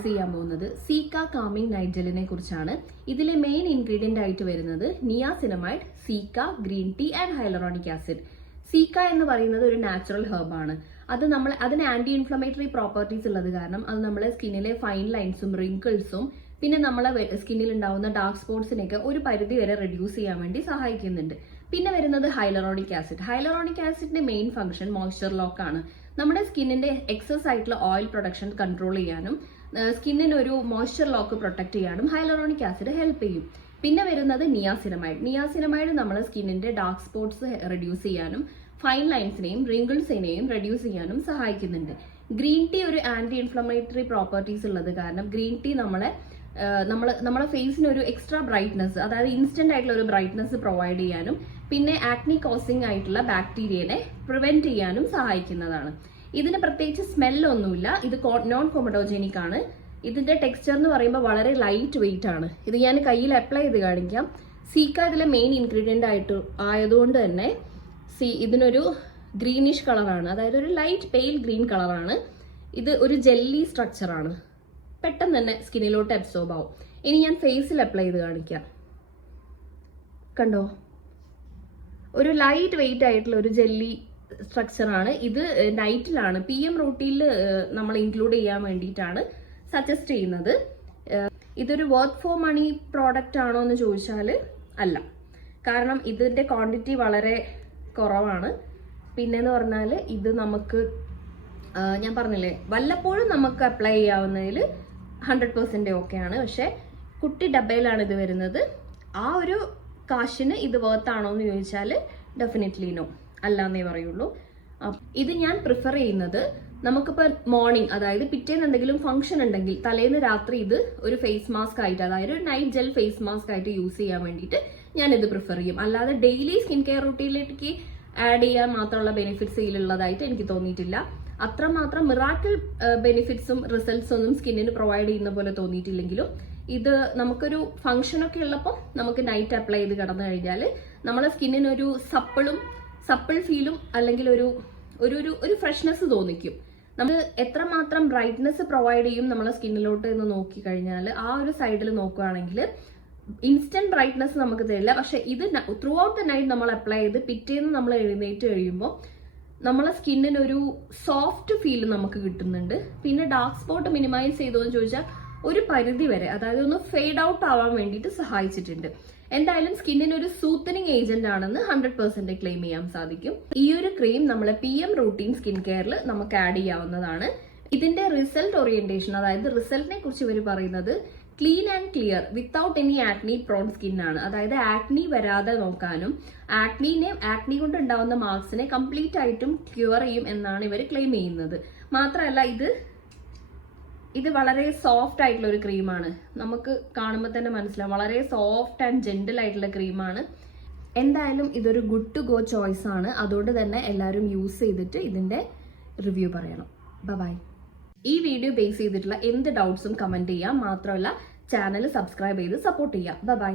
Discuss ചെയ്യാൻ പോകുന്നത് സീക്ക calming night ജെല്ലിനെ കുറിച്ചാണ്. ഇതിലെ മെയിൻ ഇൻഗ്രീഡിയന്റ് ആയിട്ട് വരുന്നത് niacinamide, cica, green tea and hyaluronic acid. Cica എന്ന് പറയുന്നത് ഒരു നാച്ചുറൽ ഹെർബ് ആണ്. അതിന് ആന്റി ഇൻഫ്ലമേറ്ററി പ്രോപ്പർട്ടീസ് ഉള്ളത് കാരണം അത് നമ്മളെ സ്കിന്നിലെ ഫൈൻ ലൈൻസും റിങ്കിൾസും പിന്നെ നമ്മളെ സ്കിന്നിൽ ഉണ്ടാവുന്ന ഡാർക്ക് സ്പോട്സിനെയൊക്കെ ഒരു പരിധി വരെ റെഡ്യൂസ് ചെയ്യാൻ വേണ്ടി സഹായിക്കുന്നുണ്ട്. പിന്നെ വരുന്നത് ഹൈലറോണിക് ആസിഡ്. ഹൈലറോണിക് ആസിഡിന്റെ മെയിൻ ഫംഗ്ഷൻ മോയ്സ്ചർ ലോക്ക് ആണ്. നമ്മുടെ സ്കിന്നിന്റെ എക്സസ് ആയിട്ടുള്ള ഓയിൽ പ്രൊഡക്ഷൻ കൺട്രോൾ ചെയ്യാനും സ്കിന്നിന് ഒരു മോയ്സ്ചർ ലോക്ക് പ്രൊട്ടക്ട് ചെയ്യാനും ഹൈലറോണിക് ആസിഡ് ഹെൽപ്പ് ചെയ്യും. പിന്നെ വരുന്നത് നിയാസിനമൈഡ്. നിയാസിനമൈഡ് നമ്മുടെ സ്കിന്നിന്റെ ഡാർക്ക് സ്പോട്സ് റെഡ്യൂസ് ചെയ്യാനും ഫൈൻ ലൈൻസിനെയും റിങ്കിൾസിനെയും റെഡ്യൂസ് ചെയ്യാനും സഹായിക്കുന്നുണ്ട്. ഗ്രീൻ ടീ ഒരു ആന്റി ഇൻഫ്ലമേറ്ററി പ്രോപ്പർട്ടീസ് ഉള്ളത് കാരണം ഗ്രീൻ ടീ നമ്മുടെ ഫേസിന് ഒരു എക്സ്ട്രാ ബ്രൈറ്റ്നസ്, അതായത് ഇൻസ്റ്റന്റ് ആയിട്ടുള്ള ഒരു ബ്രൈറ്റ്നസ് പ്രൊവൈഡ് ചെയ്യാനും പിന്നെ ആക്നി കോസിംഗ് ആയിട്ടുള്ള ബാക്ടീരിയനെ പ്രിവെന്റ് ചെയ്യാനും സഹായിക്കുന്നതാണ്. ഇതിന് പ്രത്യേകിച്ച് സ്മെല്ലൊന്നുമില്ല. ഇത് നോൺ കൊമഡോജനിക് ആണ്. ഇതിന്റെ ടെക്സ്ചർ എന്ന് പറയുമ്പോൾ വളരെ ലൈറ്റ് വെയിറ്റ് ആണ്. ഇത് ഞാൻ കയ്യിൽ അപ്ലൈ ചെയ്ത് കാണിക്കാം. സീക്ക ഇതിലെ മെയിൻ ഇൻഗ്രീഡിയന്റ് ആയതുകൊണ്ട് തന്നെ ഇതിനൊരു ഗ്രീനിഷ് കളറാണ്, അതായത് ഒരു ലൈറ്റ് പെയിൽ ഗ്രീൻ കളറാണ്. ഇത് ഒരു ജെല്ലി സ്ട്രക്ചർ ആണ്, പെട്ടെന്ന് തന്നെ സ്കിന്നിലോട്ട് അബ്സോർബ് ആവും. ഇനി ഞാൻ ഫേസിൽ അപ്ലൈ ചെയ്ത് കാണിക്കാം. കണ്ടോ, ഒരു ലൈറ്റ് വെയിറ്റ് ആയിട്ടുള്ള ഒരു ജെല്ലി സ്ട്രക്ചർ ആണ്. ഇത് നൈറ്റിലാണ്, PM റൂട്ടീനിൽ നമ്മൾ ഇൻക്ലൂഡ് ചെയ്യാൻ വേണ്ടിയിട്ടാണ് സജസ്റ്റ് ചെയ്യുന്നത്. ഇതൊരു വർത്ത് ഫോർ മണി പ്രോഡക്റ്റ് ആണോ എന്ന് ചോദിച്ചാൽ അല്ല, കാരണം ഇതിന്റെ ക്വാണ്ടിറ്റി വളരെ കുറവാണ്. പിന്നെന്ന് പറഞ്ഞാൽ ഇത് നമുക്ക് ഞാൻ പറഞ്ഞില്ലേ വല്ലപ്പോഴും നമുക്ക് അപ്ലൈ ചെയ്യാവുന്നതിൽ 100% ഓക്കെയാണ്. പക്ഷെ കുട്ടി ഡബയിലാണ് ഇത് വരുന്നത്. ആ ഒരു കാശിന് ഇത് വർത്ത് ആണോ എന്ന് ചോദിച്ചാൽ ഡെഫിനറ്റ്ലി നോ, അല്ലാന്നേ പറയുള്ളൂ. ഇത് ഞാൻ പ്രിഫർ ചെയ്യുന്നത് നമുക്കിപ്പോൾ മോർണിംഗ്, അതായത് പിറ്റേന്ന് എന്തെങ്കിലും ഫംഗ്ഷൻ ഉണ്ടെങ്കിൽ തലേന്ന് രാത്രി ഇത് ഒരു ഫേസ് മാസ്ക് ആയിട്ട്, അതായത് ഒരു നൈറ്റ് ജെൽ ഫേസ് മാസ്ക് ആയിട്ട് യൂസ് ചെയ്യാൻ വേണ്ടിയിട്ട് ഞാനിത് പ്രിഫർ ചെയ്യും. അല്ലാതെ ഡെയിലി സ്കിൻ കെയർ റൂട്ടീനിലേക്ക് ആഡ് ചെയ്യാൻ മാത്രമുള്ള ബെനിഫിറ്റ്സ് ഇതിലുള്ളതായിട്ട് എനിക്ക് തോന്നിയിട്ടില്ല. അത്രമാത്രം മിറാക്കിൾ ബെനിഫിറ്റ്സും റിസൾട്ട്സ് ഒന്നും സ്കിന്നിന് പ്രൊവൈഡ് ചെയ്യുന്ന പോലെ തോന്നിയിട്ടില്ലെങ്കിലും ഇത് നമുക്കൊരു ഫംഗ്ഷനൊക്കെ ഉള്ളപ്പോൾ നമുക്ക് നൈറ്റ് അപ്ലൈ ചെയ്ത് കിടന്നു കഴിഞ്ഞാൽ നമ്മളെ സ്കിന്നിനൊരു സപ്പിൾ ഫീലും അല്ലെങ്കിൽ ഒരു ഫ്രഷ്നെസ് തോന്നിക്കും. നമ്മൾ എത്രമാത്രം ബ്രൈറ്റ്നെസ് പ്രൊവൈഡ് ചെയ്യും നമ്മളെ സ്കിന്നിലോട്ട് എന്ന് നോക്കി കഴിഞ്ഞാൽ ആ ഒരു സൈഡിൽ നോക്കുകയാണെങ്കിൽ ഇൻസ്റ്റന്റ് ബ്രൈറ്റ്നെസ് നമുക്ക് തരില്ല. പക്ഷെ ഇത് ത്രൂ ഔട്ട് ദ നൈറ്റ് നമ്മൾ അപ്ലൈ ചെയ്ത് പിറ്റേന്ന് നമ്മൾ എഴുന്നേറ്റ് കഴിയുമ്പോൾ നമ്മളെ സ്കിന്നിന് ഒരു സോഫ്റ്റ് ഫീൽ നമുക്ക് കിട്ടുന്നുണ്ട്. പിന്നെ ഡാർക്ക് സ്പോട്ട് മിനിമൈസ് ചെയ്തോന്ന് ചോദിച്ചാൽ ഒരു പരിധി വരെ, അതായത് ഒന്ന് ഫെയ്ഡ് ഔട്ട് ആവാൻ വേണ്ടിയിട്ട് സഹായിച്ചിട്ടുണ്ട്. എന്തായാലും സ്കിന്നിന് ഒരു സൂത്തനിങ് ഏജന്റ് ആണെന്ന് 100% ക്ലെയിം ചെയ്യാൻ സാധിക്കും. ഈ ഒരു ക്രീം നമ്മളെ PM റൂട്ടീൻ സ്കിൻ കെയറിൽ നമുക്ക് ആഡ് ചെയ്യാവുന്നതാണ്. ഇതിന്റെ റിസൾട്ട് ഓറിയന്റേഷൻ, അതായത് റിസൾട്ടിനെ കുറിച്ച് ഇവർ പറയുന്നത് clean and clear without any acne prone skin ആണ്. അതായത് ആക്നി വരാതെ നോക്കാനും ആക്നി കൊണ്ട് ഉണ്ടാവുന്ന മാർക്സിനെ കംപ്ലീറ്റ് ആയിട്ടും ക്യൂർ ചെയ്യും എന്നാണ് ഇവർ ക്ലെയിം ചെയ്യുന്നത്. മാത്രമല്ല ഇത് വളരെ സോഫ്റ്റ് ആയിട്ടുള്ള ഒരു ക്രീമാണ്. നമുക്ക് കാണുമ്പോൾ തന്നെ മനസ്സിലാവും, വളരെ സോഫ്റ്റ് ആൻഡ് ജെന്റിൽ ആയിട്ടുള്ള ക്രീമാണ്. എന്തായാലും ഇതൊരു ഗുഡ് ടു ഗോ ചോയ്സ് ആണ്. അതുകൊണ്ട് തന്നെ എല്ലാവരും യൂസ് ചെയ്തിട്ട് ഇതിന്റെ റിവ്യൂ പറയണം. ബൈ. ഈ വീഡിയോ ബേസ് ചെയ്തിട്ടുള്ള എന്ത് ഡൗട്ട്സും കമന്റ് ചെയ്യാം. മാത്രമല്ല ചാനൽ സബ്സ്ക്രൈബ് ചെയ്ത് സപ്പോർട്ട് ചെയ്യാം. ബൈ.